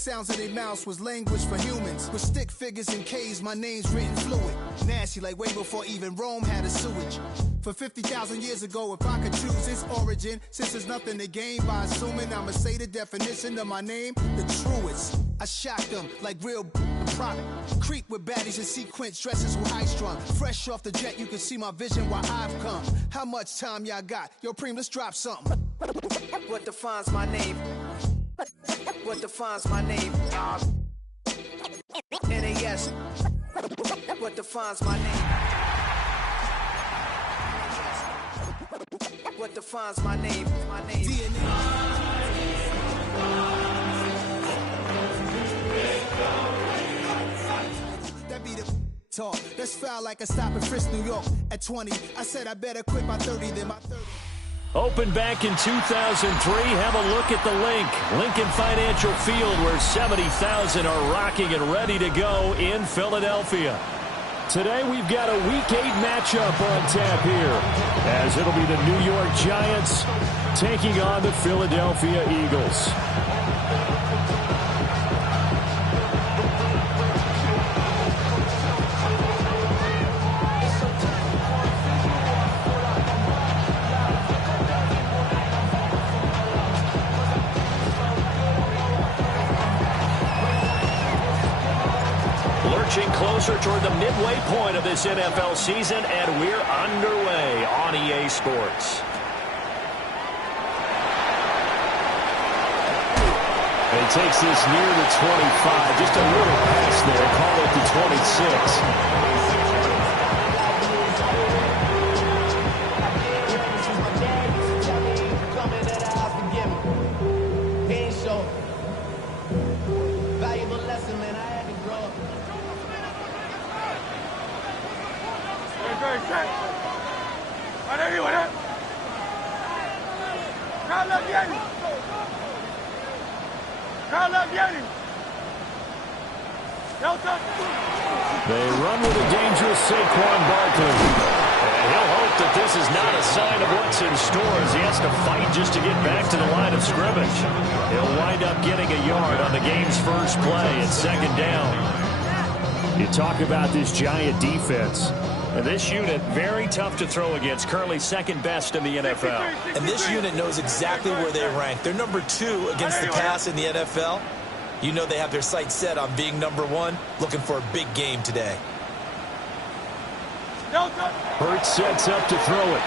sounds in their mouths was language for humans. With stick figures and K's, my name's written fluid. Nasty like way before even Rome had a sewage. For 50,000 years ago, if I could choose its origin, since there's nothing to gain by assuming, I'ma say the definition of my name, the truest. I shock them like real product. Creep with baddies in sequence, dresses with high strung. Fresh off the jet, you can see my vision while I've come. How much time y'all got? Yo, Preem, let's drop something. What defines my name? What defines my name? NAS. What defines my name? What defines my name? My name. DNA. That be the talk. That's foul like a stop in Frisk, New York. At 20, I said I better quit by 30 than my 30. Opened back in 2003. Have a look at the Lincoln Financial Field, where 70,000 are rocking and ready to go in Philadelphia. Today we've got a Week 8 matchup on tap here, as it'll be the New York Giants taking on the Philadelphia Eagles. Closer toward the midway point of this NFL season, and we're underway on EA Sports. And he takes this near the 25, just a little pass there, call it the 26. They run with a dangerous Saquon Barkley. And he'll hope that this is not a sign of what's in store, as he has to fight just to get back to the line of scrimmage. He'll wind up getting a yard on the game's first play at second down. You talk about this Giant defense. And this unit, very tough to throw against, currently second best in the NFL. And this unit knows exactly where they rank. They're number 2 against the pass in the NFL. You know they have their sights set on being number 1, looking for a big game today. Hurts sets up to throw it.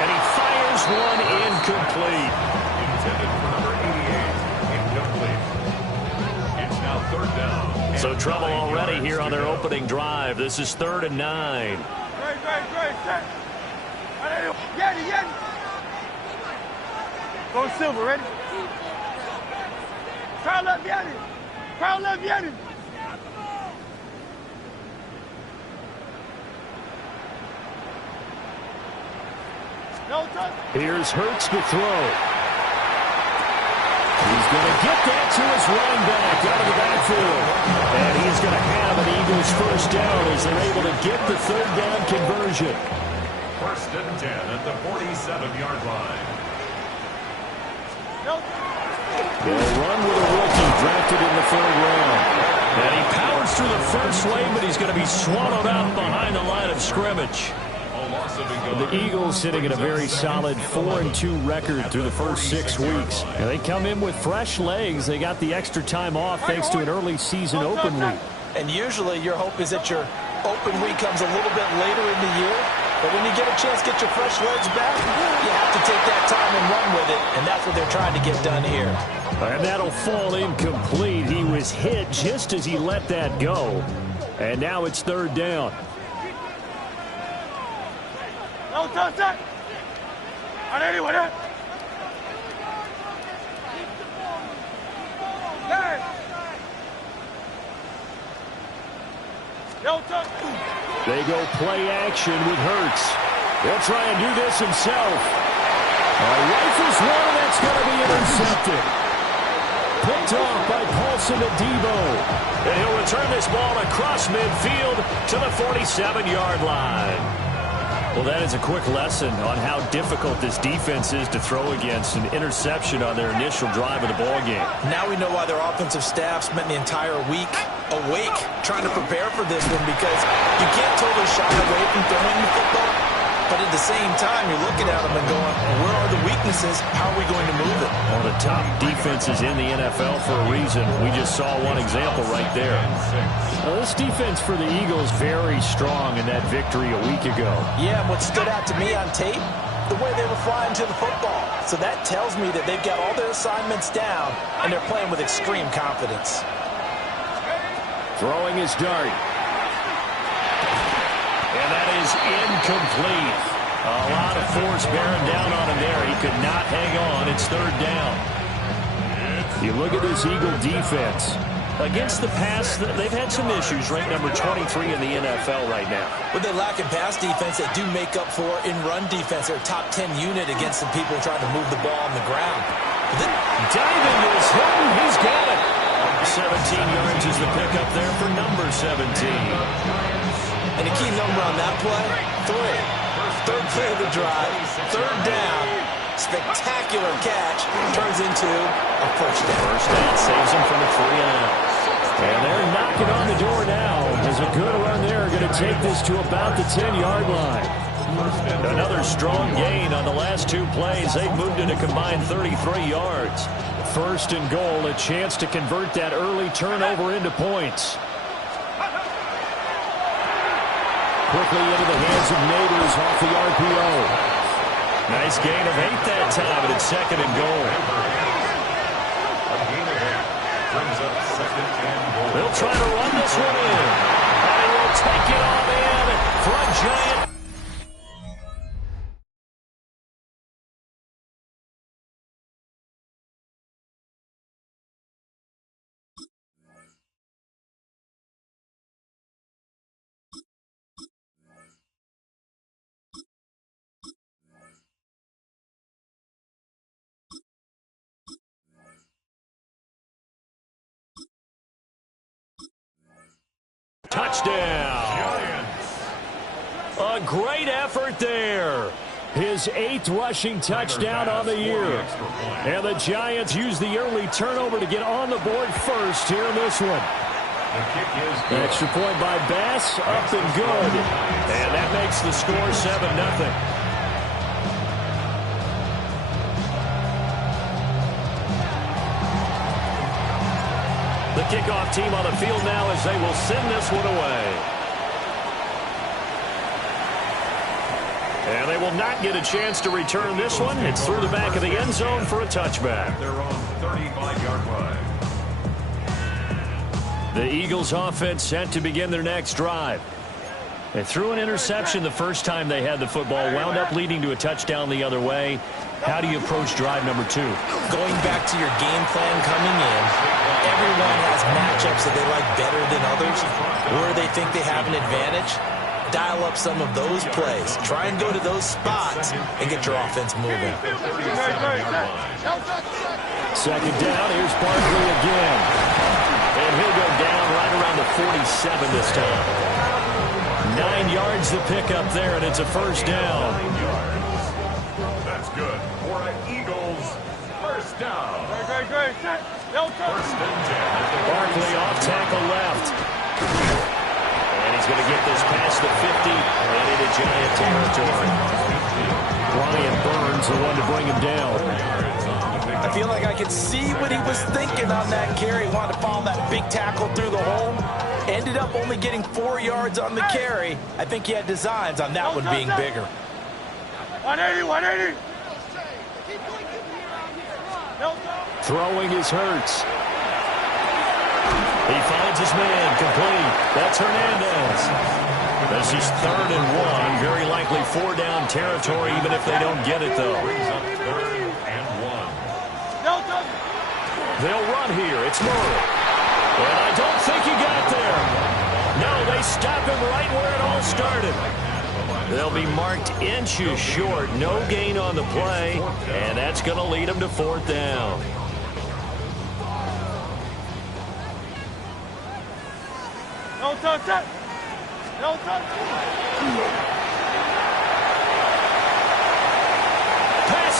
And he fires one incomplete. Intended for number 88, incomplete. It's now third down. So trouble already here on their opening drive. This is 3rd and 9. Go Silver, ready? Crowd left behind him. Crowd left behind him. No touch. Here's Hurts to throw. He's going to get that to his running back out of the backfield. And he's going to have an Eagles first down as they're able to get the 3rd down conversion. 1st and 10 at the 47-yard line. They'll run with a rookie drafted in the 3rd round. And he powers through the first lane, but he's going to be swallowed up behind the line of scrimmage. The Eagles sitting at a very solid 4-2 record through the first 6 weeks. And they come in with fresh legs. They got the extra time off thanks to an early season open week. And usually your hope is that your open week comes a little bit later in the year. But when you get a chance to get your fresh legs back, you have to take that time and run with it. And that's what they're trying to get done here. And that'll fall incomplete. He was hit just as he let that go. And now it's 3rd down. No touch that. On anyone else. No touch. They go play action with Hurts. He'll try and do this himself. Rifles one, and that's going to be intercepted. Picked off by Paulson Adebo. And he'll return this ball across midfield to the 47-yard line. Well, that is a quick lesson on how difficult this defense is to throw against. An interception on their initial drive of the ball game. Now we know why their offensive staff spent the entire week awake trying to prepare for this one, because you can't totally shy away from throwing the football. But at the same time, you're looking at them and going, where are the weaknesses? How are we going to move it? One of the top defenses in the NFL for a reason. We just saw one example right there. Well, this defense for the Eagles very strong in that victory a week ago. Yeah, and what stood out to me on tape, the way they were flying to the football. So that tells me that they've got all their assignments down, and they're playing with extreme confidence. Throwing his dart. And that is incomplete. A lot of force bearing down on him there. He could not hang on. It's third down. You look at this Eagle defense. Against the pass, they've had some issues. Ranked number 23 in the NFL right now. With they lack in pass defense, they do make up for in run defense. They're a top 10 unit against some people trying to move the ball on the ground. Diving is hitting. He's got it. 17 yards is the pickup there for number 17. And the key number on that play, 3. Third play of the drive, third down, spectacular catch, turns into a first down. First down saves him from a 3-and-out. And they're knocking on the door now. There's a good run there. Going to take this to about the 10-yard line. Another strong gain on the last 2 plays. They've moved it a combined 33 yards. First and goal, a chance to convert that early turnover into points. Quickly into the hands of Neighbors off the RPO. Nice gain of 8 that time, and it's second and goal. They'll try to run this one in. And he will take it on in for a giant. Touchdown. A great effort there. His 8th rushing touchdown on the year. And the Giants use the early turnover to get on the board first here in this one. Extra point by Bass, up and good. And that makes the score 7-0. The kickoff team on the field now as they will send this one away. And they will not get a chance to return this one. It's through the back of the end zone for a touchback. They're on 35-yard line. The Eagles offense set to begin their next drive. They threw an interception the first time they had the football, wound up leading to a touchdown the other way. How do you approach drive number 2? Going back to your game plan coming in, everyone has matchups that they like better than others, where they think they have an advantage. Dial up some of those plays. Try and go to those spots and get your offense moving. Second down, here's Barkley again. And he'll go down right around the 47 this time. 9 yards the pickup there, and it's a first down. That's good for an Eagles first down. Great. First and 10. Barkley off tackle left. And he's going to get this past the 50 and into Giant territory. Brian Burns, the one to bring him down. I feel like I could see what he was thinking on that carry. He wanted to follow that big tackle through the hole. Ended up only getting 4 yards on the carry. I think he had designs on that one being bigger. 180. Throwing is Hurts. He finds his man, complete. That's Hernandez. This is 3rd and 1. Very likely 4-down territory, even if they don't get it, though. Third and 1. They'll run here. It's Murray. And I don't think he got there. No, they stop him right where it all started. They'll be marked inches short. No gain on the play, and that's going to lead them to 4th down.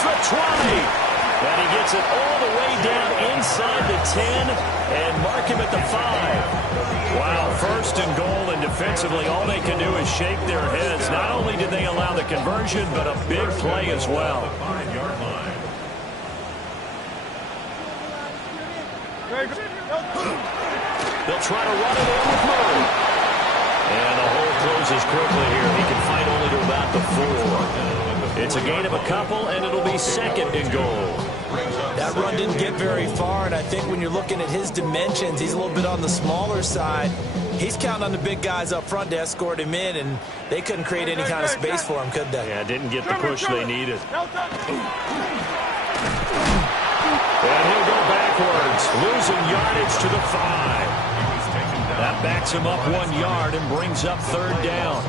the 20. And he gets it all the way down inside the 10 and mark him at the 5. Wow, first and goal, and defensively all they can do is shake their heads. Not only did they allow the conversion, but a big play as well. They'll try to run it in with Murray. And the hole closes quickly here. He can fight only to about the 4. It's a gain of a couple, and it'll be second and goal. That run didn't get very far, and I think when you're looking at his dimensions, he's a little bit on the smaller side. He's counting on the big guys up front to escort him in, and they couldn't create any kind of space for him, could they? Yeah, didn't get the push they needed. And he'll go backwards, losing yardage to the 5. That backs him up 1 yard and brings up third down.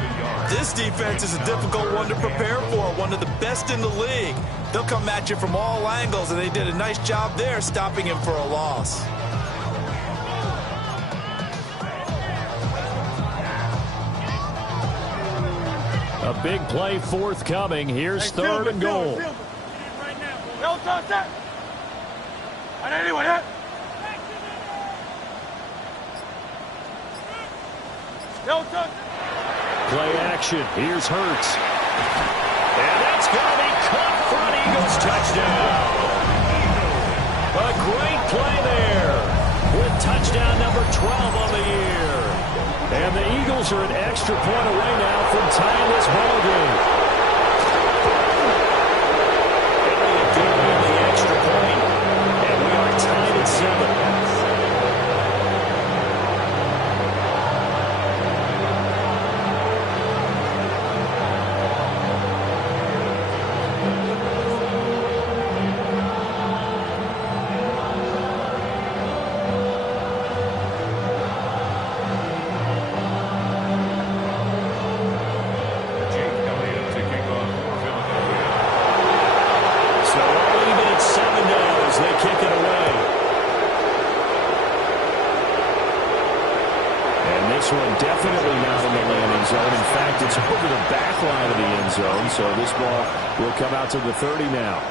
This defense is a difficult one to prepare for, one of the best in the league. They'll come at you from all angles, and they did a nice job there stopping him for a loss. A big play forthcoming. Here's third and goal. Play action. Here's Hurts. And that's going to be caught for an Eagles touchdown. A great play there with touchdown number 12 on the year. And the Eagles are an extra point away now from tying this ball game. The extra point, and we are tied at 7. So this ball will come out to the 30 now.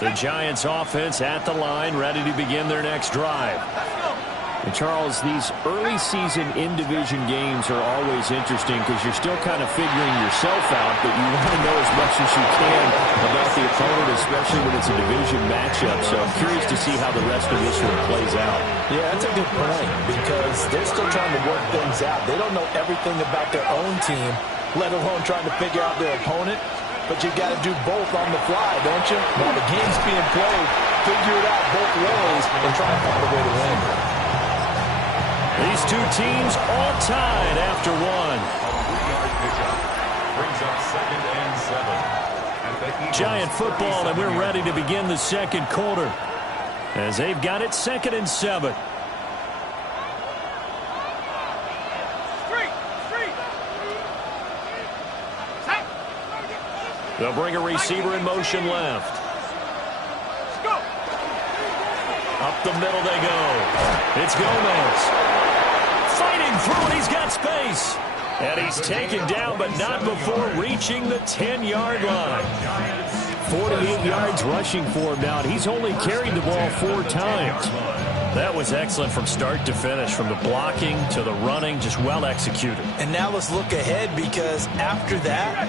The Giants offense at the line, ready to begin their next drive. And Charles, these early season in-division games are always interesting because you're still kind of figuring yourself out, but you want to know as much as you can about the opponent, especially when it's a division matchup. So I'm curious to see how the rest of this one plays out. Yeah, that's a good point because they're still trying to work things out. They don't know everything about their own team, let alone trying to figure out their opponent. But you got to do both on the fly, don't you? While the game's being played, figure it out both ways and try and find a way to win. These two teams all tied after one. Giant football, and we're ready to begin the second quarter as they've got it 2nd and 7. They'll bring a receiver in motion left. Up the middle they go. It's Gomez. Fighting through, and he's got space. And he's taken down, but not before reaching the 10-yard line. 48 yards rushing for him now, and he's only carried the ball 4 times. That was excellent from start to finish, from the blocking to the running, just well executed. And now let's look ahead, because after that,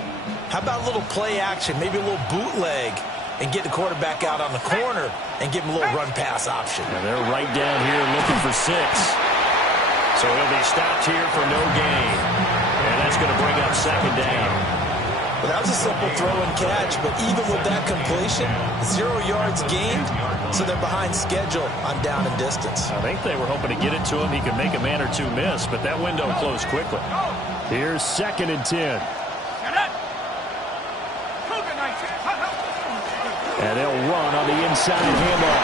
how about a little play action, maybe a little bootleg, and get the quarterback out on the corner and give him a little run-pass option. And they're right down here looking for 6. So he'll be stopped here for no gain. And that's going to bring up 2nd down. Well, that was a simple throw and catch, but even with that completion, 0 yards gained, so they're behind schedule on down and distance. I think they were hoping to get it to him. He could make a man or two miss, but that window closed quickly. Here's 2nd and 10. And they'll run on the inside handoff.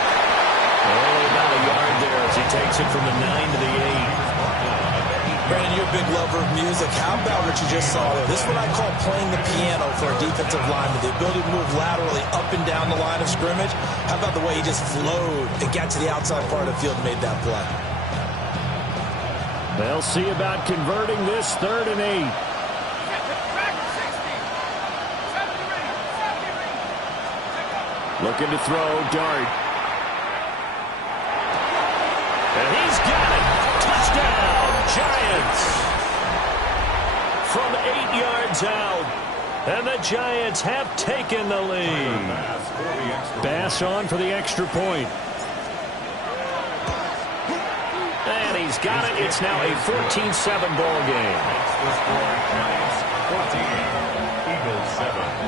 Only about a yard there as he takes it from the 9 to the 8. Brandon, you're a big lover of music. How about what you just saw there? This is what I call playing the piano for a defensive lineman. The ability to move laterally up and down the line of scrimmage. How about the way he just flowed and got to the outside part of the field and made that play? They'll see about converting this 3rd and 8. Looking to throw, Dart. And he's got it. Touchdown, Giants. From 8 yards out. And the Giants have taken the lead. Bass on for the extra point. And he's got it. It's now a 14-7 ball game. The score, Giants 14, Eagles 7.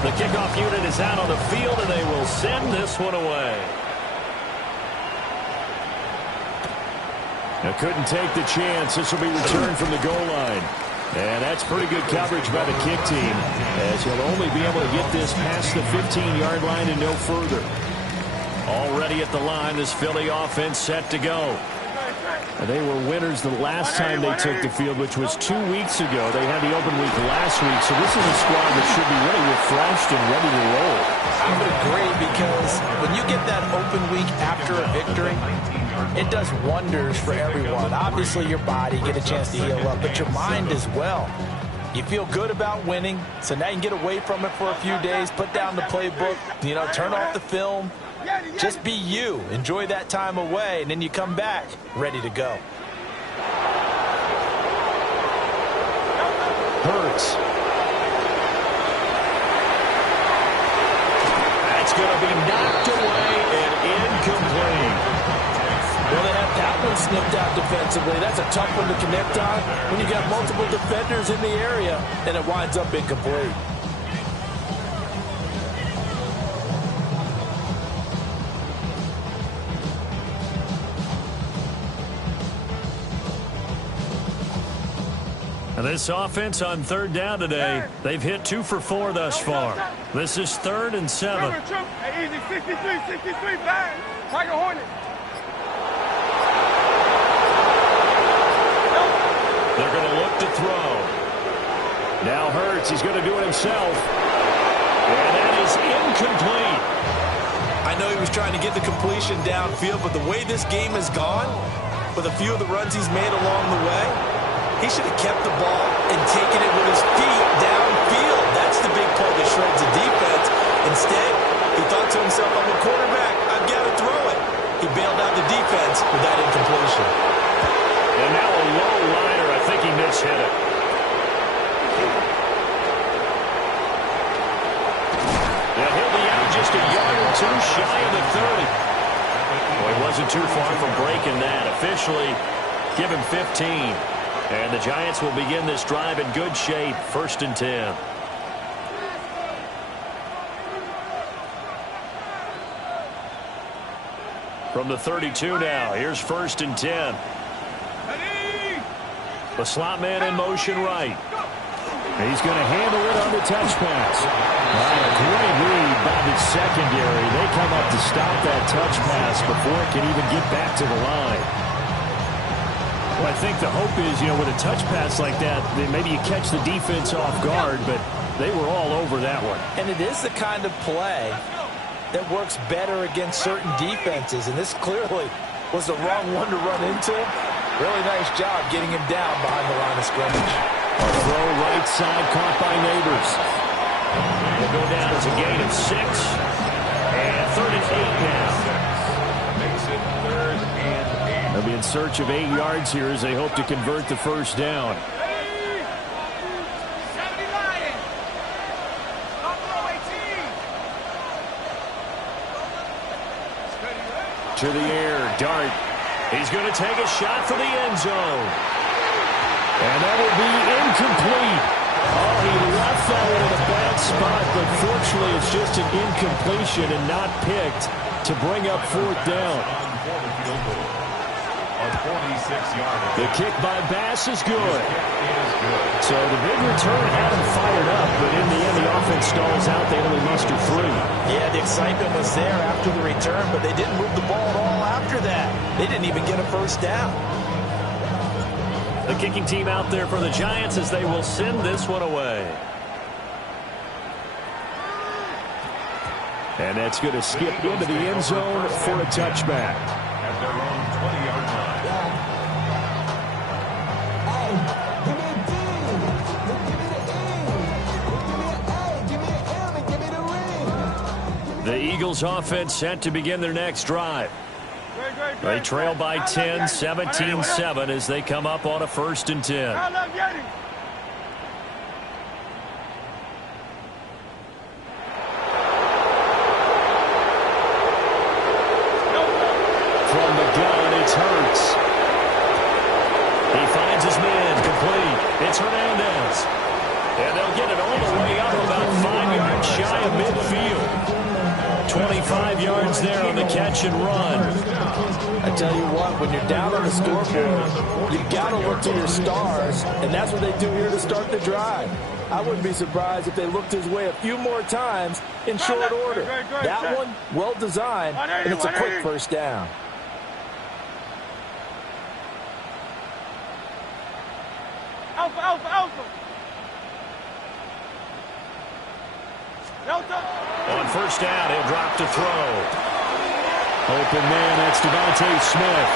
The kickoff unit is out on the field, and they will send this one away. Now couldn't take the chance. This will be returned from the goal line. And that's pretty good coverage by the kick team, as he'll only be able to get this past the 15-yard line and no further. Already at the line, this Philly offense set to go. They were winners the last time they took the field, which was 2 weeks ago. They had the open week last week, so this is a squad that should be really refreshed and ready to roll. I would agree, because when you get that open week after a victory, it does wonders for everyone. Obviously, your body, get a chance to heal up, but your mind as well. You feel good about winning, so now you can get away from it for a few days, put down the playbook, turn off the film. Just be you. Enjoy that time away, and then you come back ready to go. Hurts. That's going to be knocked away and incomplete. Well, they had that one snipped out defensively. That's a tough one to connect on when you got multiple defenders in the area, and it winds up incomplete. This offense on third down today, they've hit 2 for 4 thus far. This is 3rd and 7. Hey, easy, 63, bang. Tiger Hornet. They're going to look to throw. Now Hurts, he's going to do it himself. And that is incomplete. I know he was trying to get the completion downfield, but the way this game has gone, with a few of the runs he's made along the way, he should have kept the ball and taken it with his feet downfield. That's the big play that shreds the defense. Instead, he thought to himself, I'm a quarterback, I've got to throw it. He bailed out the defense with that incompletion. And now a low liner. I think he mishit it. And he'll be out just a yard or two shy of the 30. Well, he wasn't too far from breaking that. Officially, give him 15. And the Giants will begin this drive in good shape, 1st and 10. From the 32 now, here's 1st and 10. The slot man in motion right. He's going to handle it on the touch pass. A great read by the secondary. They come up to stop that touch pass before it can even get back to the line. Well, I think the hope is, with a touch pass like that, then maybe you catch the defense off guard, but they were all over that one. And it is the kind of play that works better against certain defenses, and this clearly was the wrong one to run into. Really nice job getting him down behind the line of scrimmage. A throw right side caught by Neighbors. Will go down as a gain of 6. And 3rd and 8 now. Makes it 3rd and 8. They'll be in search of 8 yards here as they hope to convert the first down. To the air, Dart. He's going to take a shot for the end zone. And that will be incomplete. Oh, he left that one in a bad spot, but fortunately it's just an incompletion and not picked to bring up 4th down. The kick by Bass is good. So the big return had him fired up, but in the end the offense stalls out. They only muster 3. Yeah, the excitement was there after the return, but they didn't move the ball at all after that. They didn't even get a first down. The kicking team out there for the Giants as they will send this one away. And that's going to skip into the end zone for a touchback. At their own 20-yard line. The Eagles offense set to begin their next drive. They trail by 10, 17-7 as they come up on a 1st and 10. From the gun, it's Hurts. He finds his man complete. It's Hernandez. And they'll get it all the way up about 5 yards shy of midfield. 25 yards there on the catch and run. I tell you what, when you're down on the scoreboard, you've got to look to your stars, and that's what they do here to start the drive. I wouldn't be surprised if they looked his way a few more times in short order. That one, well designed, and it's a quick first down. Alpha, alpha, alpha. On 1st down, he'll drop to throw. Open man, that's Devontae Smith.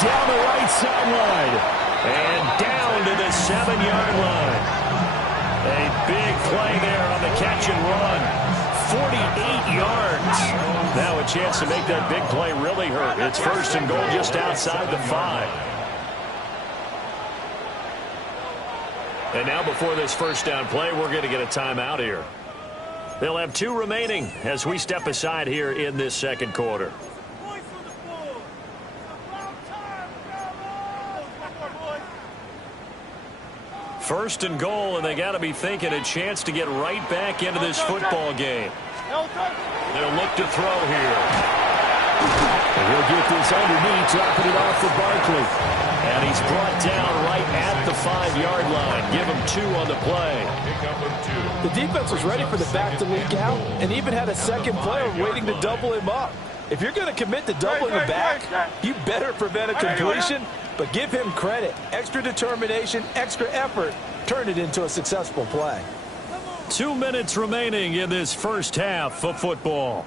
Down the right sideline. And down to the 7-yard line. A big play there on the catch and run. 48 yards. Now a chance to make that big play really hurt. It's 1st and goal just outside the 5. And now before this 1st down play, we're going to get a timeout here. They'll have 2 remaining as we step aside here in this 2nd quarter. First and goal, and they got to be thinking a chance to get right back into this football game. They'll look to throw here. And he'll get this underneath, dropping it off for Barkley. And he's brought down right at the 5-yard line. Give him 2 on the play. The defense was ready for the back to leak out and even had a second player waiting to double him up. If you're going to commit to doubling him back, you better prevent a completion, but give him credit. Extra determination, extra effort, turned it into a successful play. 2 minutes remaining in this first half of football.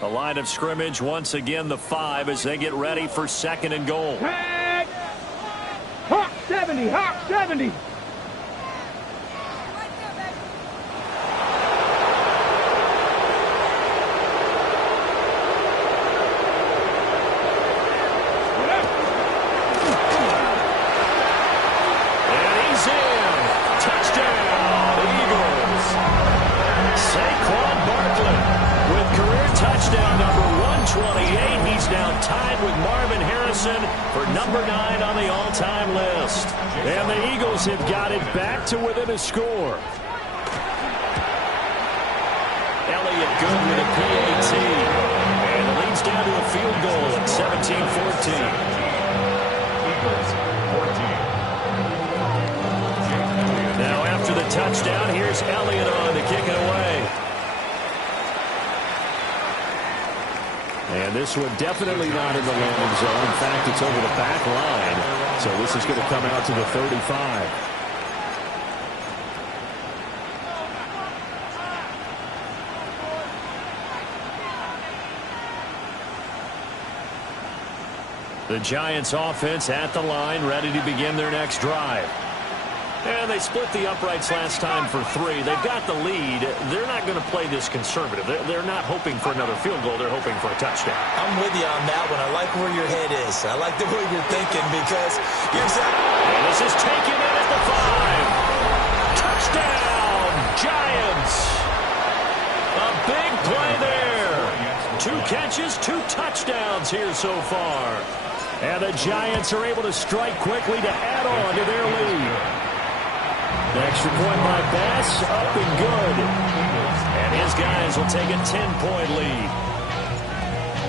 The line of scrimmage, once again, the 5 as they get ready for 2nd and goal. Hawk 70, Hawk 70. And he's in. Touchdown, Eagles. Saquon Barkley with career touchdown number 128. He's now tied with Marvin Harrison for number 9 on the all-time list. And the Eagles have got it back to within a score. Elliott good with a PAT. And it leads down to a field goal at 17-14. Now after the touchdown, here's Elliott on to kick it away. And this one definitely not in the landing zone. In fact, it's over the back line. So this is going to come out to the 35. The Giants offense at the line, ready to begin their next drive. And they split the uprights last time for 3. They've got the lead. They're not going to play this conservative. They're not hoping for another field goal. They're hoping for a touchdown. I'm with you on that one. I like where your head is. I like the way you're thinking because you're exactly. And this is taken in at the 5. Touchdown, Giants. A big play there. 2 catches, 2 touchdowns here so far. And the Giants are able to strike quickly to add on to their lead. Extra point by Bass, up and good. And his guys will take a 10-point lead.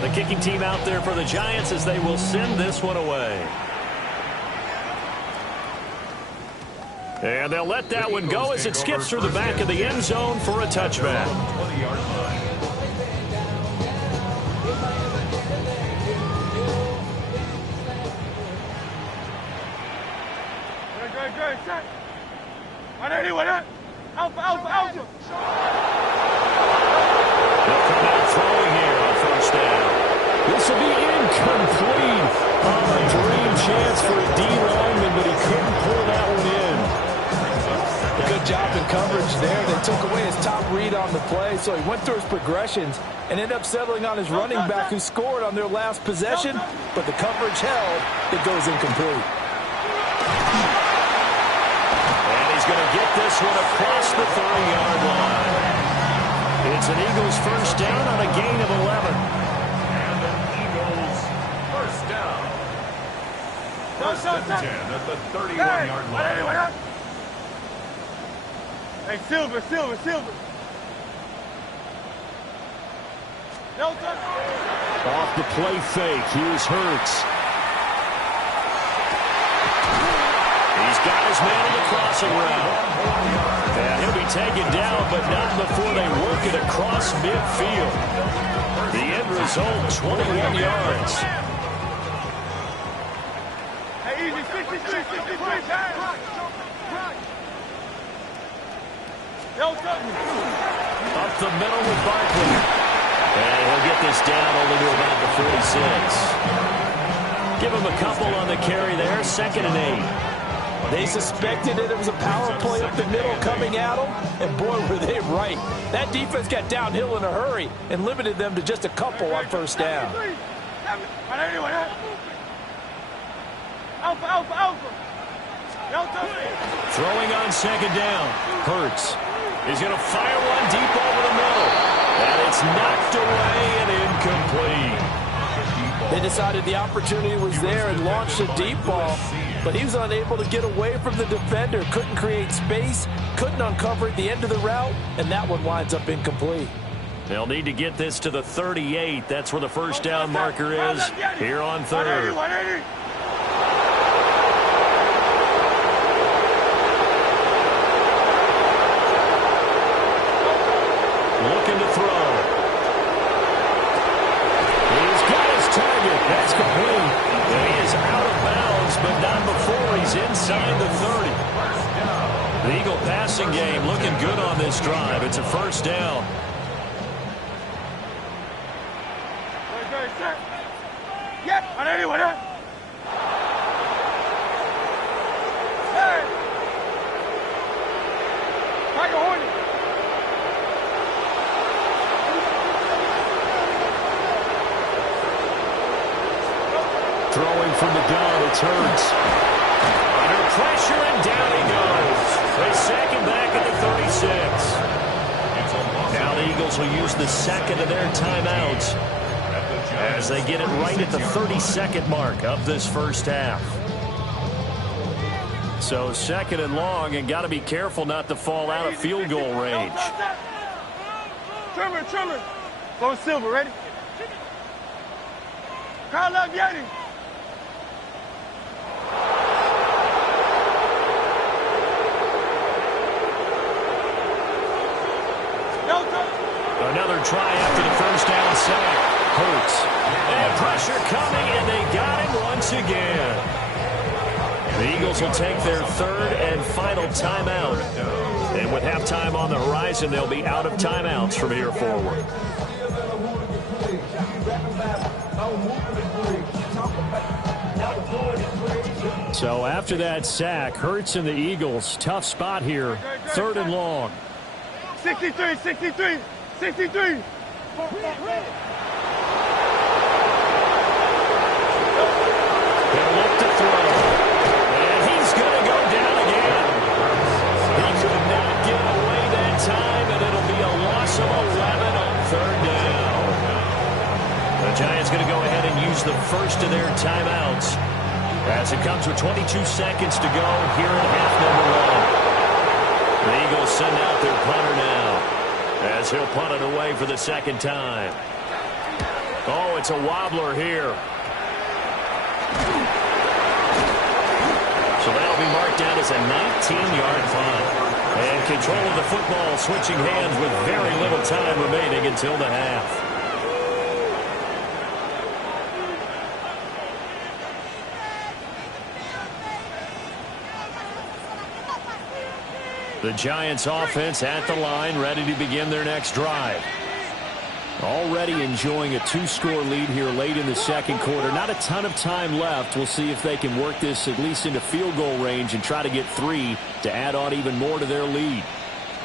The kicking team out there for the Giants as they will send this one away. And they'll let that one go as it skips through the back of the end zone for a touchback. Alpha, alpha, alpha. They'll come out throwing here on 1st down. This will be incomplete. Oh, a dream chance for a D lineman, but he couldn't pull that one in. A job in coverage there. They took away his top read on the play, so he went through his progressions and ended up settling on his running back who scored on their last possession, but the coverage held. It goes incomplete. And he's going to get this one across the 30-yard line. It's an Eagles first down on a gain of 11. And an Eagles first down. First and 10 at the 31-yard line. Hey, Silver. No touch. Off the play fake. Here's Hurts. He's got his man in the crossing route. And he'll be taken down, but not before they work it across midfield. The end result, 21 yards. Hey, easy, 63. No touch. Up the middle with Barkley. And he'll get this down only to about the 46. Give him a couple on the carry there, 2nd and 8. They suspected that it was a power play up the middle coming at them, and boy, were they right. That defense got downhill in a hurry and limited them to just a couple on first down. Alpha. No touch. Throwing on 2nd down. Hurts is going to fire one deep over the middle. And it's knocked away and incomplete. They decided the opportunity was there and launched a deep ball, but he was unable to get away from the defender, couldn't create space, couldn't uncover at the end of the route, and that one winds up incomplete. They'll need to get this to the 38. That's where the first down marker is here on 3rd. 180. Looking to throw. He's got his target. That's complete. And he is out of bounds, but not before he's inside the 30. The Eagle passing game looking good on this drive. It's a first down. Yep, 180. Hey! Tiger Hornet. Throwing from the gun, it's Hurts. Under pressure, and down he goes. They sack him back at the 36. Now the Eagles will use the second of their timeouts as they get it right at the 32nd mark of this first half. So 2nd and long, and got to be careful not to fall out of field goal range. Trimmer. Go Silver, ready? Carl up, Yeti. Another try after the first down sack. Hurts. And pressure coming, and they got him once again. The Eagles will take their 3rd and final timeout. And with halftime on the horizon, they'll be out of timeouts from here forward. So after that sack, Hurts and the Eagles, tough spot here, 3rd and long. 63. He'll look to throw. And he's going to go down again. He could not get away that time, and it'll be a loss of 11 on 3rd down. The Giants going to go ahead and use the first of their timeouts as it comes with 22 seconds to go here in half number 1. The Eagles send out their punter now, as he'll punt it away for the 2nd time. Oh, it's a wobbler here. So that'll be marked down as a 19-yard punt. And control of the football switching hands with very little time remaining until the half. The Giants offense at the line, ready to begin their next drive. Already enjoying a 2-score lead here late in the second quarter. Not a ton of time left. We'll see if they can work this at least into field goal range and try to get 3 to add on even more to their lead.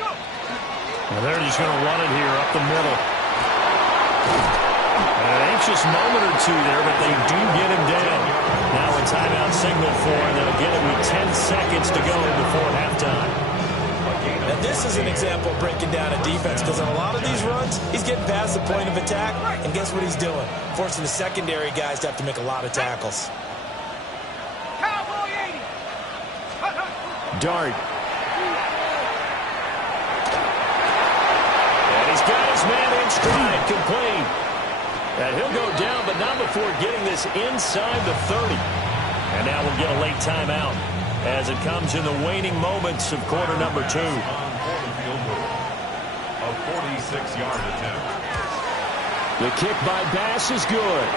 Well, they're just going to run it here up the middle. An anxious moment or two there, but they do get him down. Now a timeout signal for him. They'll get it with 10 seconds to go before halftime. And this is an example of breaking down a defense, because on a lot of these runs, he's getting past the point of attack, and guess what he's doing? Forcing the secondary guys to have to make a lot of tackles. Dart. And he's got his man in stride, complete. And he'll go down, but not before getting this inside the 30. And now we'll get a late timeout as it comes in the waning moments of quarter number 2. A 46-yard attempt. The kick by Bass is good.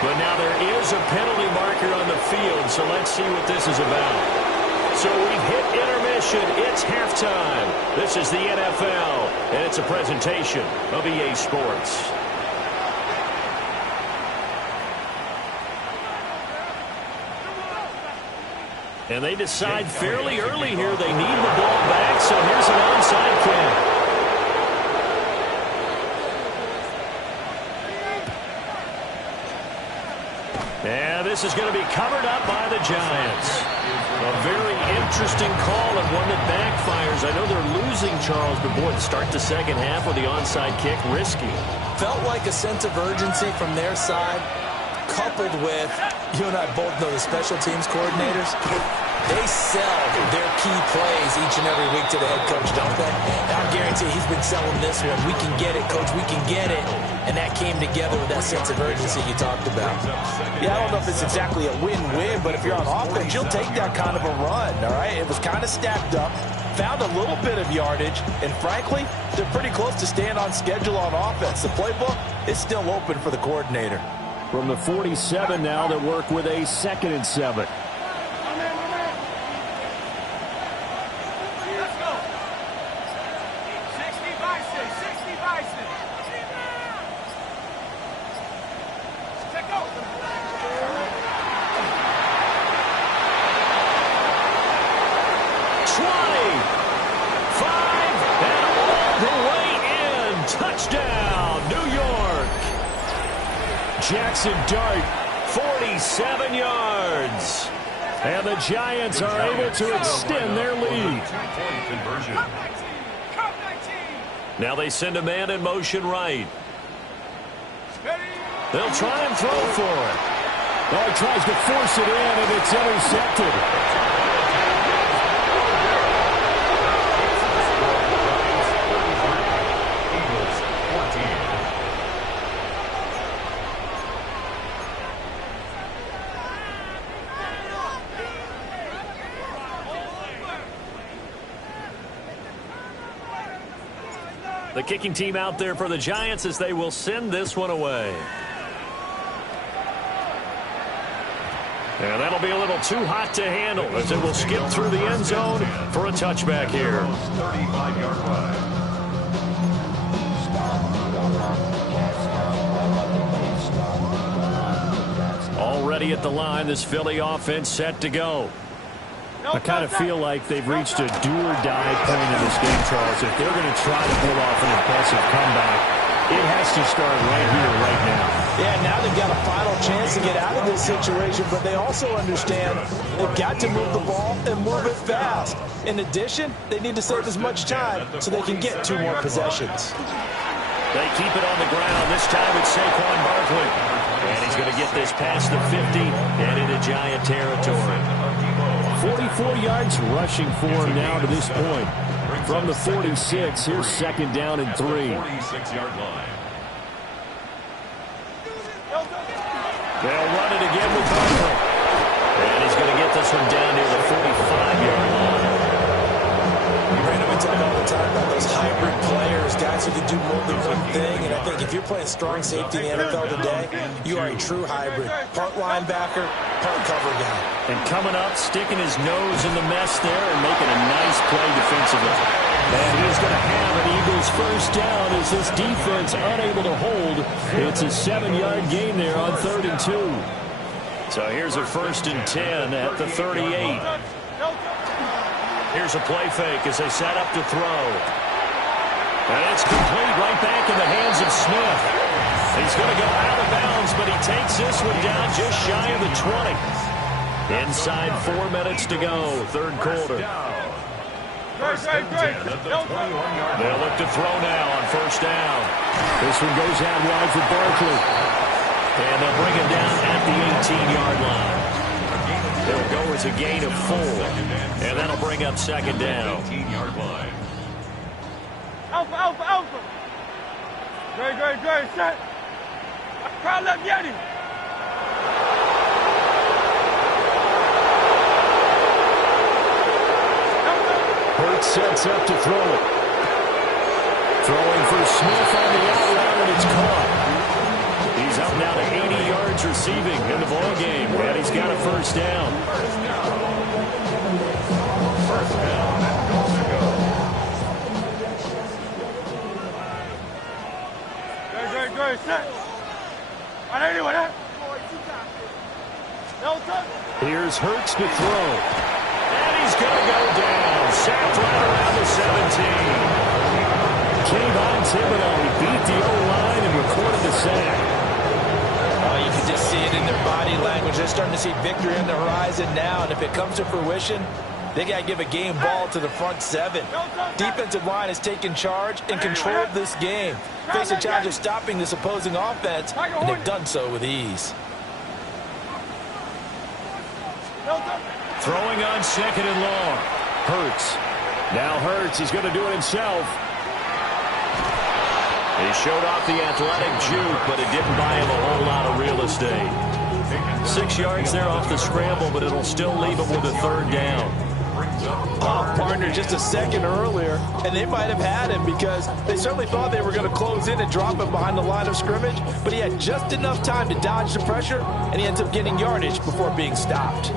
But now there is a penalty marker on the field, so let's see what this is about. So we've hit intermission. It's halftime. This is the NFL, and it's a presentation of EA Sports. And they decide fairly early here they need the ball back, so here's an onside kick. And this is going to be covered up by the Giants. A very interesting call and one that backfires. I know they're losing, Charles, but boy, to start the second half with the onside kick, risky. Felt like a sense of urgency from their side, coupled with, you and I both know the special teams coordinators, they sell their key plays each and every week to the head coach, don't they? And I guarantee he's been selling this one. We can get it, coach, we can get it. And that came together with that sense of urgency you talked about. Yeah, I don't know if it's exactly a win-win, but if you're on offense, you'll take that kind of a run, all right? It was kind of stacked up, found a little bit of yardage, and frankly, they're pretty close to staying on schedule on offense. The playbook is still open for the coordinator. From the 47 now, they work with a 2nd and 7. Jackson Dart, 47 yards. And the Giants are able to extend their lead. Now they send a man in motion right. They'll try and throw for it. Oh, he tries to force it in, and it's intercepted. The kicking team out there for the Giants as they will send this one away. And that'll be a little too hot to handle as it will skip through the end zone for a touchback here. 35-yard line. Already at the line, this Philly offense set to go. I kind of feel like they've reached a do-or-die point in this game, Charles. If they're going to try to pull off an impressive comeback, it has to start right here, right now. Yeah, now they've got a final chance to get out of this situation, but they also understand they've got to move the ball and move it fast. In addition, they need to save as much time so they can get 2 more possessions. They keep it on the ground. This time it's Saquon Barkley. And he's going to get this past the 50 and into Giant territory. 44 yards rushing for him now to this point. From the 46, here's 2nd down and 3. 46-yard line. They'll run it again with Barkley. And he's going to get this one down near the 45-yard line. You ran him into talk all the time about those hybrid players, guys who can do more than one thing. And I think if you're playing strong safety in the NFL today, you are a true hybrid. Part linebacker, part cover guy. And coming up, sticking his nose in the mess there and making a nice play defensively. And he's going to have an Eagles first down as this defense unable to hold. It's a 7-yard gain there on 3rd and 2. So here's a 1st and 10 at the 38. Here's a play fake as they set up to throw. And it's complete right back in the hands of Smith. He's going to go out of bounds, but he takes this one down just shy of the 20. Inside 4 minutes to go, 3rd quarter. They'll look to throw now on 1st down. This one goes out wide for Barkley. And they'll bring him down at the 18-yard line. It'll go as a gain of 4. And that'll bring up 2nd down. 18-yard line. Alpha, alpha, alpha. Great, set. Crowd left Yeti. Hurts sets up to throw it. Throwing for Smith on the out route, and it's caught. He's up now to 80 yards receiving in the ball game, and he's got a 1st down. First down and goal to go. Great, set. Anyway, that. Here's Hurts to throw. And he's going to go down. Sacked right around the 17. Kayvon Thibodeau beat the O-line and recorded the sack. Oh, you can just see it in their body language. They're starting to see victory on the horizon now. And if it comes to fruition, they got to give a game ball to the front 7. Defensive line has taken charge and controlled this game. Face a challenge of stopping this opposing offense, and they've done so with ease. Throwing on 2nd and long. Hurts. Now Hurts, he's going to do it himself. He showed off the athletic juke, but it didn't buy him a whole lot of real estate. 6 yards there off the scramble, but it'll still leave him with a 3rd down. Off partner just a second earlier, and they might have had him because they certainly thought they were going to close in and drop him behind the line of scrimmage, but he had just enough time to dodge the pressure, and he ends up getting yardage before being stopped.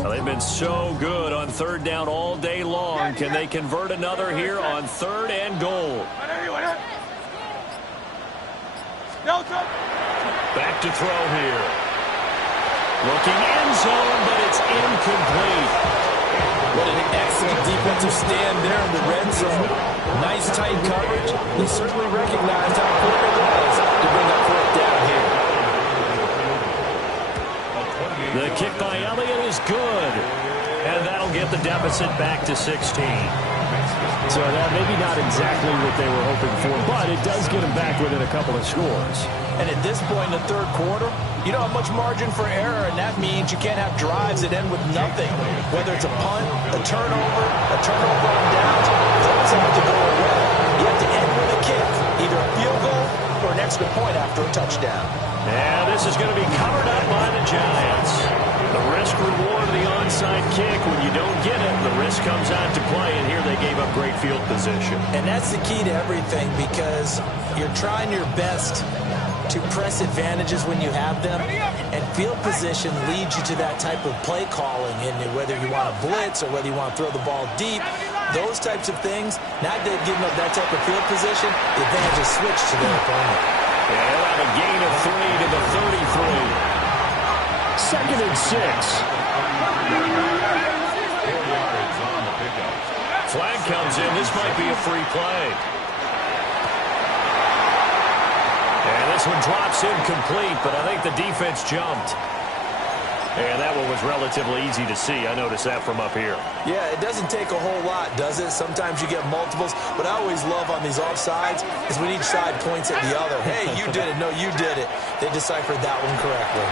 Well, they've been so good on 3rd down all day long. Can they convert another here on 3rd and goal? Back to throw here. Looking end zone, but it's incomplete. What an excellent defensive stand there in the red zone. Nice tight coverage. He certainly recognized how important it was to bring up 4th down here. The kick by Elliott is good. And that'll get the deficit back to 16. So that maybe not exactly what they were hoping for, but it does get them back within a couple of scores. And at this point in the 3rd quarter, you don't have much margin for error, and that means you can't have drives that end with nothing. Whether it's a punt, a turnover on downs, those have to go away. You have to end with a kick, either a field goal or an extra point after a touchdown. And this is going to be covered up by the Giants. The risk-reward of the onside kick, when you don't get it, the risk comes out to play, and here they gave up great field position. And that's the key to everything, because you're trying your best to press advantages when you have them, and field position leads you to that type of play calling, and whether you want to blitz or whether you want to throw the ball deep, those types of things, not giving up that type of field position, the advantage is switched to their opponent. And they'll have a gain of 3 to the 33. 2nd and 6. 4 yards on the pickup. Flag comes in. This might be a free play. And this one drops incomplete, but I think the defense jumped. And that one was relatively easy to see. I noticed that from up here. Yeah, it doesn't take a whole lot, does it? Sometimes you get multiples. But I always love on these offsides is when each side points at the other. Hey, you did it. No, you did it. They deciphered that one correctly.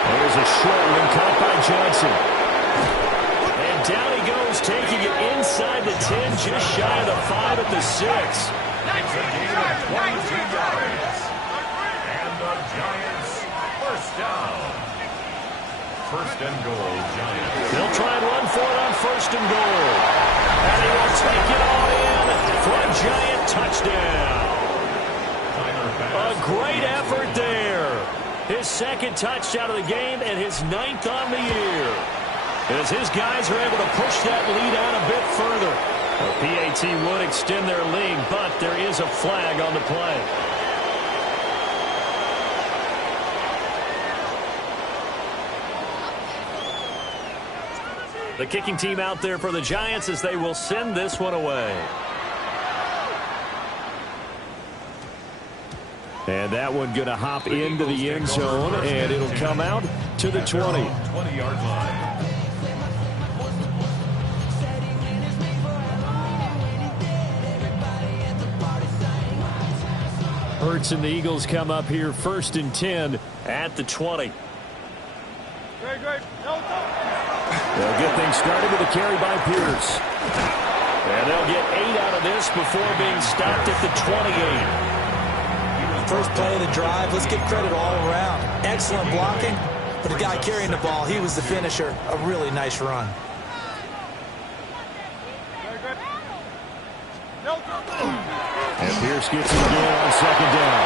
There's a short one caught by Johnson. And down he goes, taking it inside the 10, just shy of the 5 at the 6. It's a gain of 22 yards. And the Giants first down. First and goal, Giants. They'll try and run for it on first and goal. And he will take it all in for a Giant touchdown. A great effort there. His second touchdown of the game and his 9th on the year. As his guys are able to push that lead out a bit further. A PAT would extend their lead, but there is a flag on the play. The kicking team out there for the Giants as they will send this one away. And that one going to hop into the end zone, and it'll come out to the 20. 20-yard line. Hurts and the Eagles come up here first and 10 at the 20. They'll get things started with a carry by Pierce. And they'll get 8 out of this before being stopped at the 28. First play of the drive, let's give credit all around. Excellent blocking, but the guy carrying the ball, he was the finisher. A really nice run. And Pierce gets it again on second down.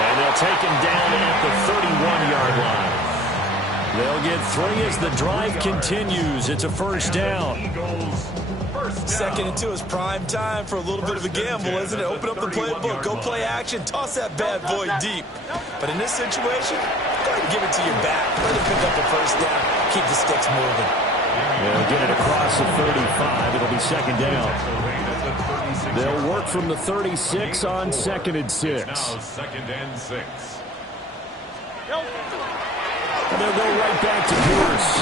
And they'll take him down at the 31-yard line. They'll get 3 as the drive continues. It's a first down. Second and 2 is prime time for a little bit of a gamble, isn't it? Open up the playbook, go play action, toss that bad boy deep. But in this situation, go ahead and give it to your back. Let him pick up the first down. Keep the sticks moving. They'll get it across the 35. It'll be second down. They'll work from the 36 on second and 6. Now second and 6. And they'll go right back to Pierce.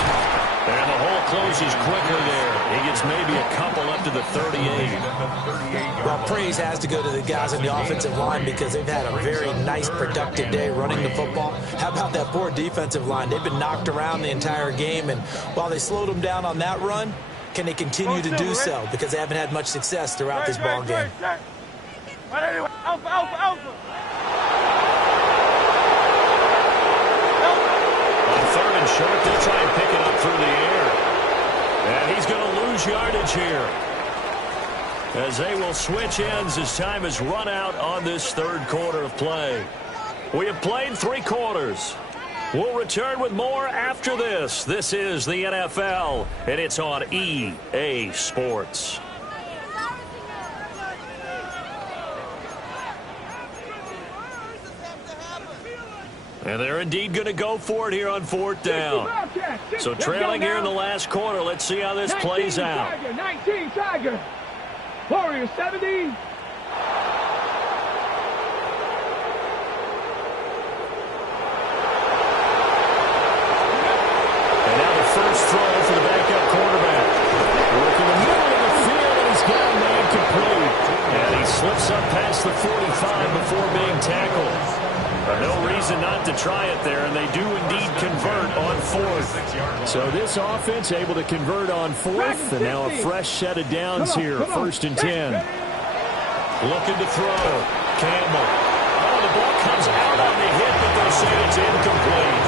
And the hole closes quicker there. He gets maybe a couple up to the 38. Well, praise has to go to the guys on the offensive line because they've had a very nice, productive day running the football. How about that poor defensive line? They've been knocked around the entire game, and while they slowed them down on that run, can they continue to do so? Because they haven't had much success throughout this ball game. Third and short, they'll try and pick it up through the air. And he's going to lose yardage here. As they will switch ends as time has run out on this third quarter of play. We have played 3 quarters. We'll return with more after this. This is the NFL, and it's on EA Sports. And they're indeed going to go for it here on 4th down. So trailing here in the last quarter. Let's see how this plays out. 19 Tiger. Warriors 70. And now the first throw for the backup quarterback. Working the middle of the field, and he's got a man complete. And he slips up past the 45 before being tackled. No reason not to try it there, and they do indeed convert on 4th. So this offense able to convert on 4th, and now a fresh set of downs here, first and 10. Looking to throw. Campbell. Oh, the ball comes out on the hit, but they'll say it's incomplete.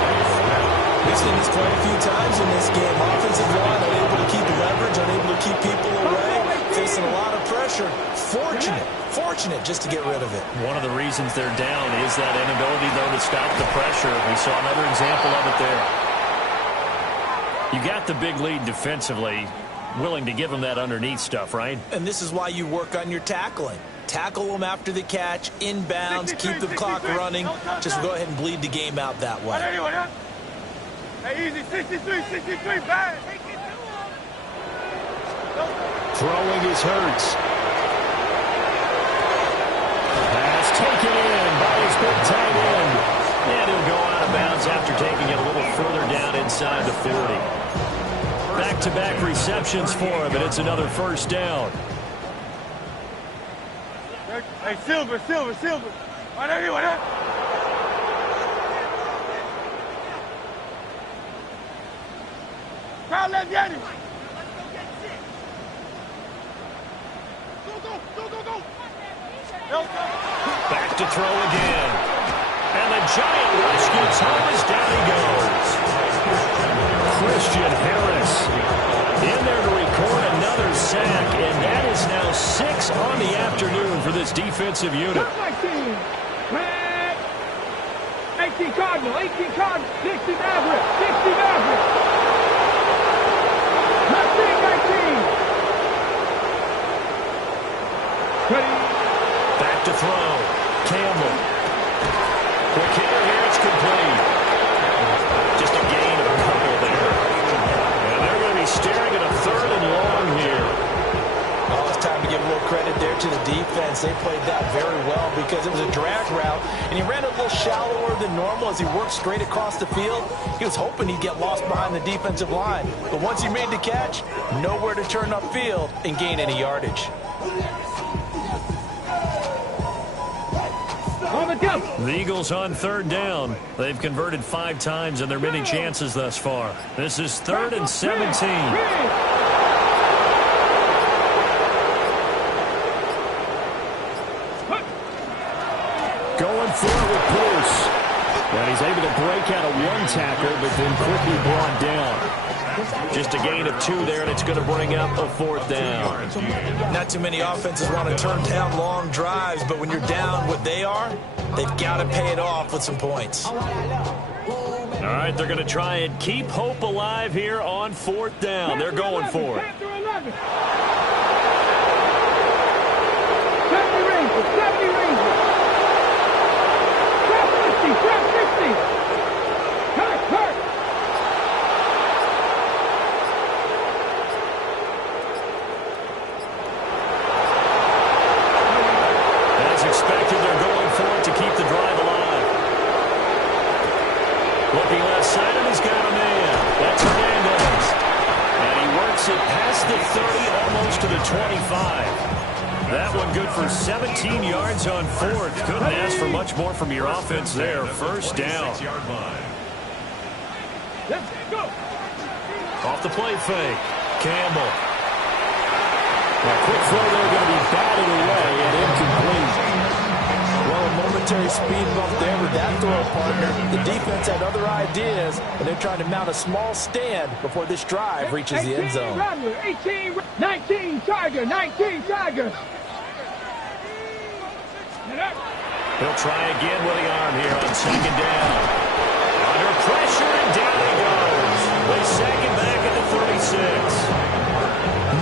We've seen this quite a few times in this game. Offensive line unable to keep leverage, unable to keep people away, facing a lot of pressure. Fortunate just to get rid of it. One of the reasons they're down is that inability, though, to stop the pressure. We saw another example of it there. You got the big lead defensively, willing to give them that underneath stuff, right? And this is why you work on your tackling. Tackle them after the catch, inbounds, keep the clock running. Just go ahead and bleed the game out that way. Hey, easy, 63, bad. Throwing is Hurts. Pass taken in by his big tight end. And he'll go out of bounds after taking it a little further down inside the 40. Back-to-back receptions for him, and it's another first down. Hey, Silver. Right there. Crowd left, Yanni. Go. Back to throw again. And the Giant rescue time is down he goes. Christian Harris in there to record another sack, and that is now 6 on the afternoon for this defensive unit. 18 Cardinal, 18 Cardinal, 60 Maverick, 60 Maverick. 19. Back to throw. Campbell. Quick hitter here. It's complete. Just a gain of a couple there. And they're going to be staring at a 3rd and long here. Oh, it's time to give a little credit there to the defense. They played that very well because it was a drag route, and he ran a little shallower than normal as he worked straight across the field. He was hoping he'd get lost behind the defensive line. But once he made the catch, nowhere to turn upfield and gain any yardage. The Eagles on 3rd down. They've converted 5 times in their many chances thus far. This is 3rd and 17. Going for it with Pierce. And he's able to break out of 1 tackle, but then quickly brought down. Just a gain of 2 there, and it's going to bring up a 4th down. Not too many offenses want to turn down long drives, but when you're down what they are, they've got to pay it off with some points. All right, they're going to try and keep hope alive here on 4th down. They're going for it. 70 Rangers, 70 Rangers. 1250, 1250. Hurt. As expected, they're going for it to keep the drive alive. Looking left side, and he's got a man. That's Hernandez. And he works it past the 30, almost to the 25. That one good for 17 yards on 4th. Couldn't ask for much more from your offense there. 1st down. Let's go. Off the play fake. Campbell. A quick throw there, going to be batted away and incomplete. Well, a momentary speed bump there with that throw, partner. The defense had other ideas, and they're trying to mount a small stand before this drive reaches the end zone. 18, 19 Tiger, 19 Tiger. He'll try again with the arm here on 2nd down. Under pressure, and down he goes. They sack him back at the 36.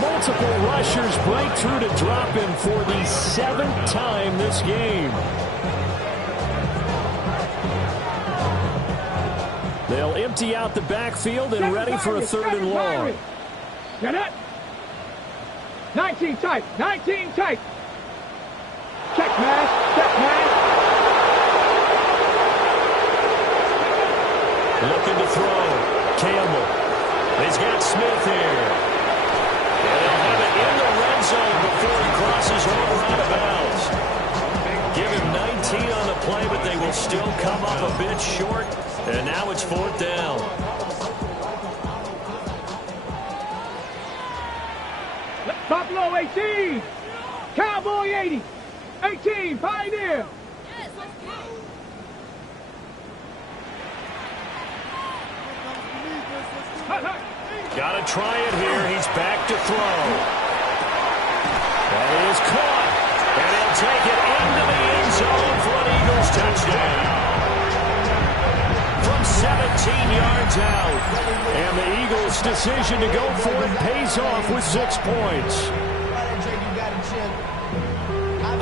Multiple rushers break through to drop him for the 7th time this game. They'll empty out the backfield and ready for a 3rd and long. Get it? 19 tight, 19 tight. Check man, check man. Looking to throw. Campbell. He's got Smith here. And they'll have it in the red zone before he crosses over out of bounds. Give him 19 on the play, but they will still come up a bit short. And now it's 4th down. Buffalo 18. Cowboy 80. 18, Pioneer. Got to try it here. He's back to throw. That is caught. And he'll take it into the end zone for an Eagles touchdown. From 17 yards out. And the Eagles' decision to go for it pays off with 6 points.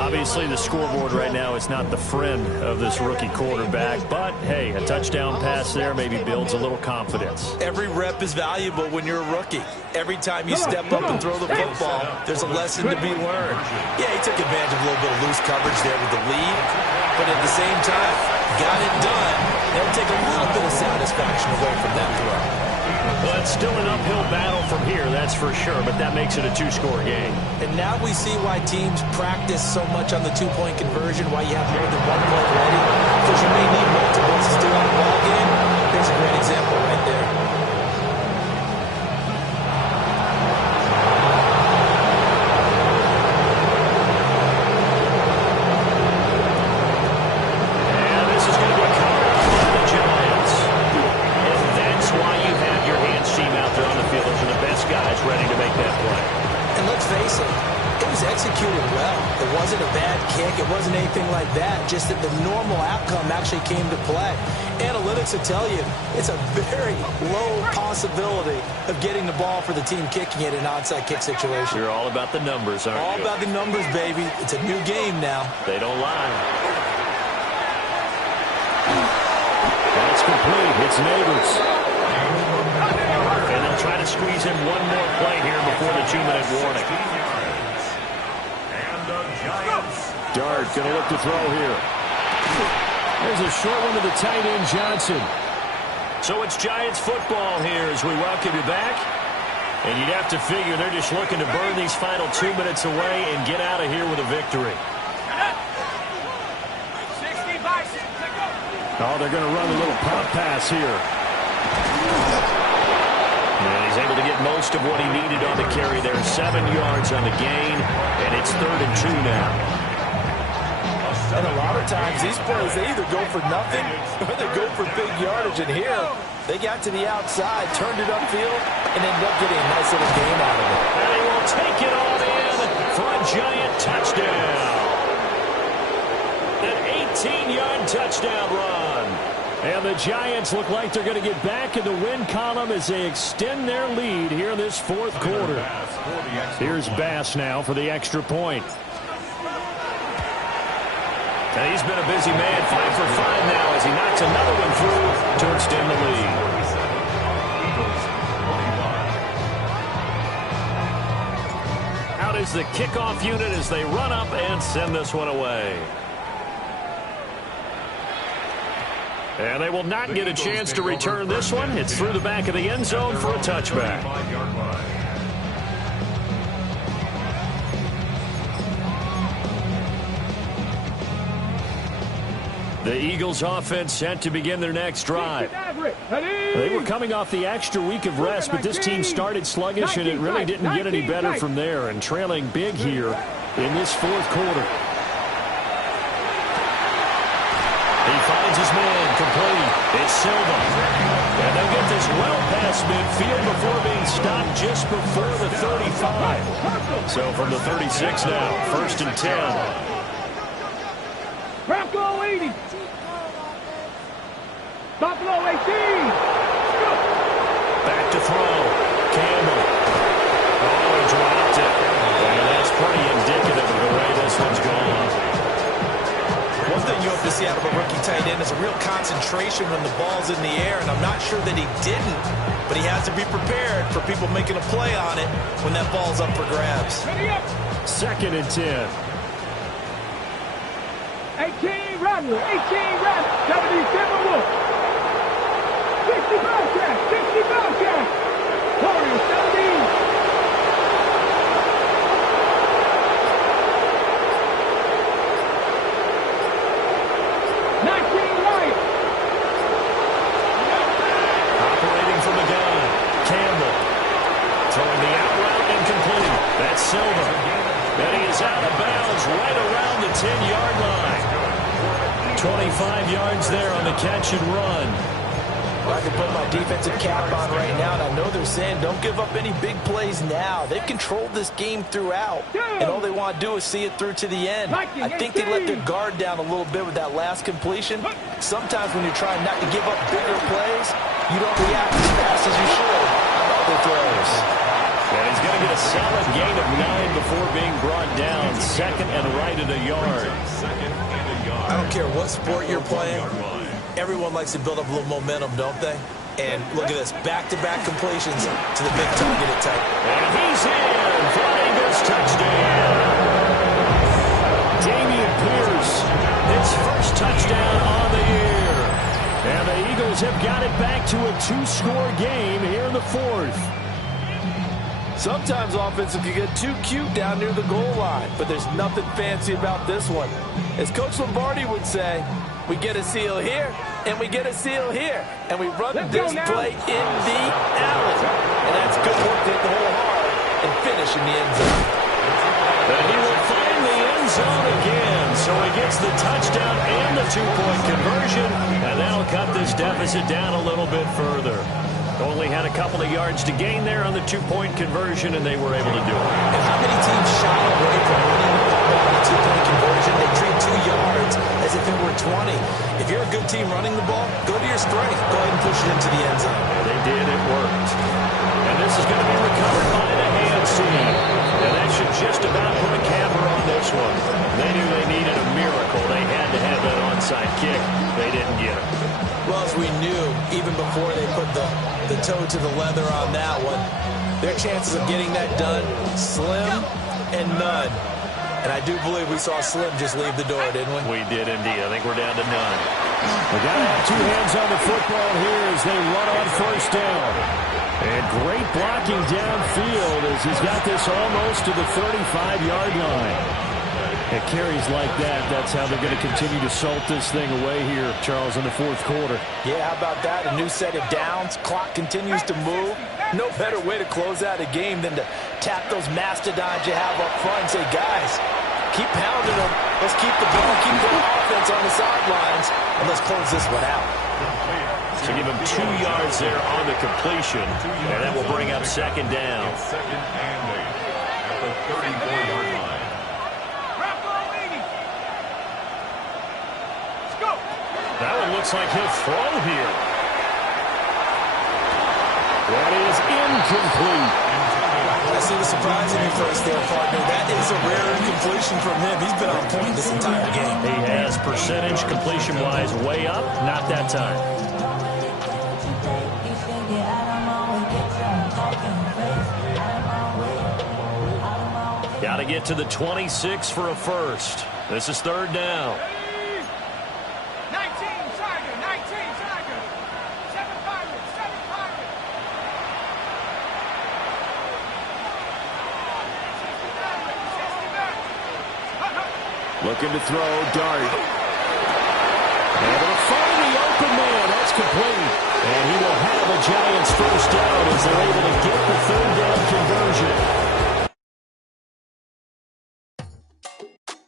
Obviously, the scoreboard right now is not the friend of this rookie quarterback, but, hey, a touchdown pass there maybe builds a little confidence. Every rep is valuable when you're a rookie. Every time you step up and throw the football, there's a lesson to be learned. Yeah, he took advantage of a little bit of loose coverage there with the lead, but at the same time, got it done. They'll take a little bit of satisfaction away from that throw. Well, it's still an uphill battle from here, that's for sure, but that makes it a 2-score game. And now we see why teams practice so much on the 2-point conversion, why you have more than 1 point ready, because you may need multiples to steal out a ball game. There's a great example right there. wasn't anything like that, just that the normal outcome actually came to play. Analytics will tell you it's a very low possibility of getting the ball for the team kicking it in an onside kick situation. You're all about the numbers, aren't you? All about the numbers, baby. It's a new game now. They don't lie. That's complete. It's Neighbors. And they'll try to squeeze in one more play here before the 2-minute warning. And the Giants. Dart going to look to throw here. There's a short one to the tight end, Johnson. So it's Giants football here as we welcome you back. And you'd have to figure they're just looking to burn these final 2 minutes away and get out of here with a victory. Oh, they're going to run a little pop pass here. And he's able to get most of what he needed on the carry there. 7 yards on the gain, and it's 3rd and 2 now. And a lot of times these plays, they either go for nothing or they go for big yardage. And here, they got to the outside, turned it upfield, and ended up getting a nice little gain out of it. And he will take it all in for a Giant touchdown. An 18-yard touchdown run. And the Giants look like they're going to get back in the win column as they extend their lead here in this 4th quarter. Here's Bass now for the extra point. And he's been a busy man, 5 for 5 now as he knocks another one through to extend the lead. Out is the kickoff unit as they run up and send this one away. And they will not get a chance to return this one. It's through the back of the end zone for a touchback. The Eagles offense set to begin their next drive. They were coming off the extra week of rest, but this team started sluggish, and it really didn't get any better from there, and trailing big here in this 4th quarter. He finds his man, complete. It's Silva. And they'll get this well past midfield before being stopped just before the 35. So from the 36 now, 1st and 10. Bronco 80. Buffalo 18. Back to throw. Campbell. Oh, he dropped it. And that's pretty indicative of the way this one's gone. One thing you hope to see out of a rookie tight end is a real concentration when the ball's in the air, and I'm not sure that he didn't, but he has to be prepared for people making a play on it when that ball's up for grabs. 2nd and 10. 18 Rodney, 18 Rodney, 77 Wolf. 60 Bobcat, 60 Bobcat. Warriors 17. Operating from the gun. Campbell. Throwing the out route incomplete. That's Silva. And he is out of bounds right around the 10-yard line. 25 yards there on the catch and run. Well, I can put my defensive cap on right now, and I know they're saying don't give up any big plays now. They've controlled this game throughout, and all they want to do is see it through to the end. I think they let their guard down a little bit with that last completion. Sometimes when you're trying not to give up bigger plays, you don't react as fast as you should on other throws. And he's going to get a solid gain of 9 before being brought down. 2nd and right at a yard. I don't care what sport you're playing. Everyone likes to build up a little momentum, don't they? And look at this, back-to-back completions to the big targeted type. And he's in for an Eagles touchdown. Dameon Pierce, His first touchdown on the year. and the Eagles have got it back to a 2-score game here in the 4th. Sometimes offensive can get too cute down near the goal line, but there's nothing fancy about this one. As Coach Lombardi would say, we get a seal here, and we get a seal here, and we run this play in the alley. And that's good work to hit the hole hard and finish in the end zone. And he will find the end zone again, so he gets the touchdown and the 2-point conversion, and that'll cut this deficit down a little bit further. Only had a couple of yards to gain there on the two-point conversion, and they were able to do it. And how many teams shy away from running the ball on a two-point conversion? They treat 2 yards as if it were 20. If you're a good team running the ball, go to your strength. Go ahead and push it into the end zone. And they did. It worked. And this is going to be recovered by the hands team. And that should just about put a capper on this one. They knew they needed a miracle. They had to have that onside kick. They didn't get it. Well, as we knew, even before they put the toe to the leather on that one, their chances of getting that done, slim and none. And I do believe we saw Slim just leave the door, didn't we? We did indeed. I think we're down to none. They got to have two hands on the football here as they run on first down. And great blocking downfield as he's got this almost to the 35-yard line. At carries like that, that's how they're going to continue to salt this thing away here, Charles, in the fourth quarter. Yeah, how about that? A new set of downs. Clock continues to move. No better way to close out a game than to tap those mastodons you have up front and say, guys, keep pounding them. Let's keep the ball, keep the offense on the sidelines, and let's close this one out. So give him 2 yards there on the completion, and that will bring up second down. Second and 8 at the 34-yard line. That one looks like he'll throw here. That is incomplete. I see the surprise in your face there, partner. That is a rare incompletion from him. He's been on point this entire game. He has percentage completion-wise way up. Not that time. Got to get to the 26 for a first. This is third down. Looking to throw, Dart. Able to find the open man. That's complete. And he will have a Giants first down as they're able to get the third down conversion.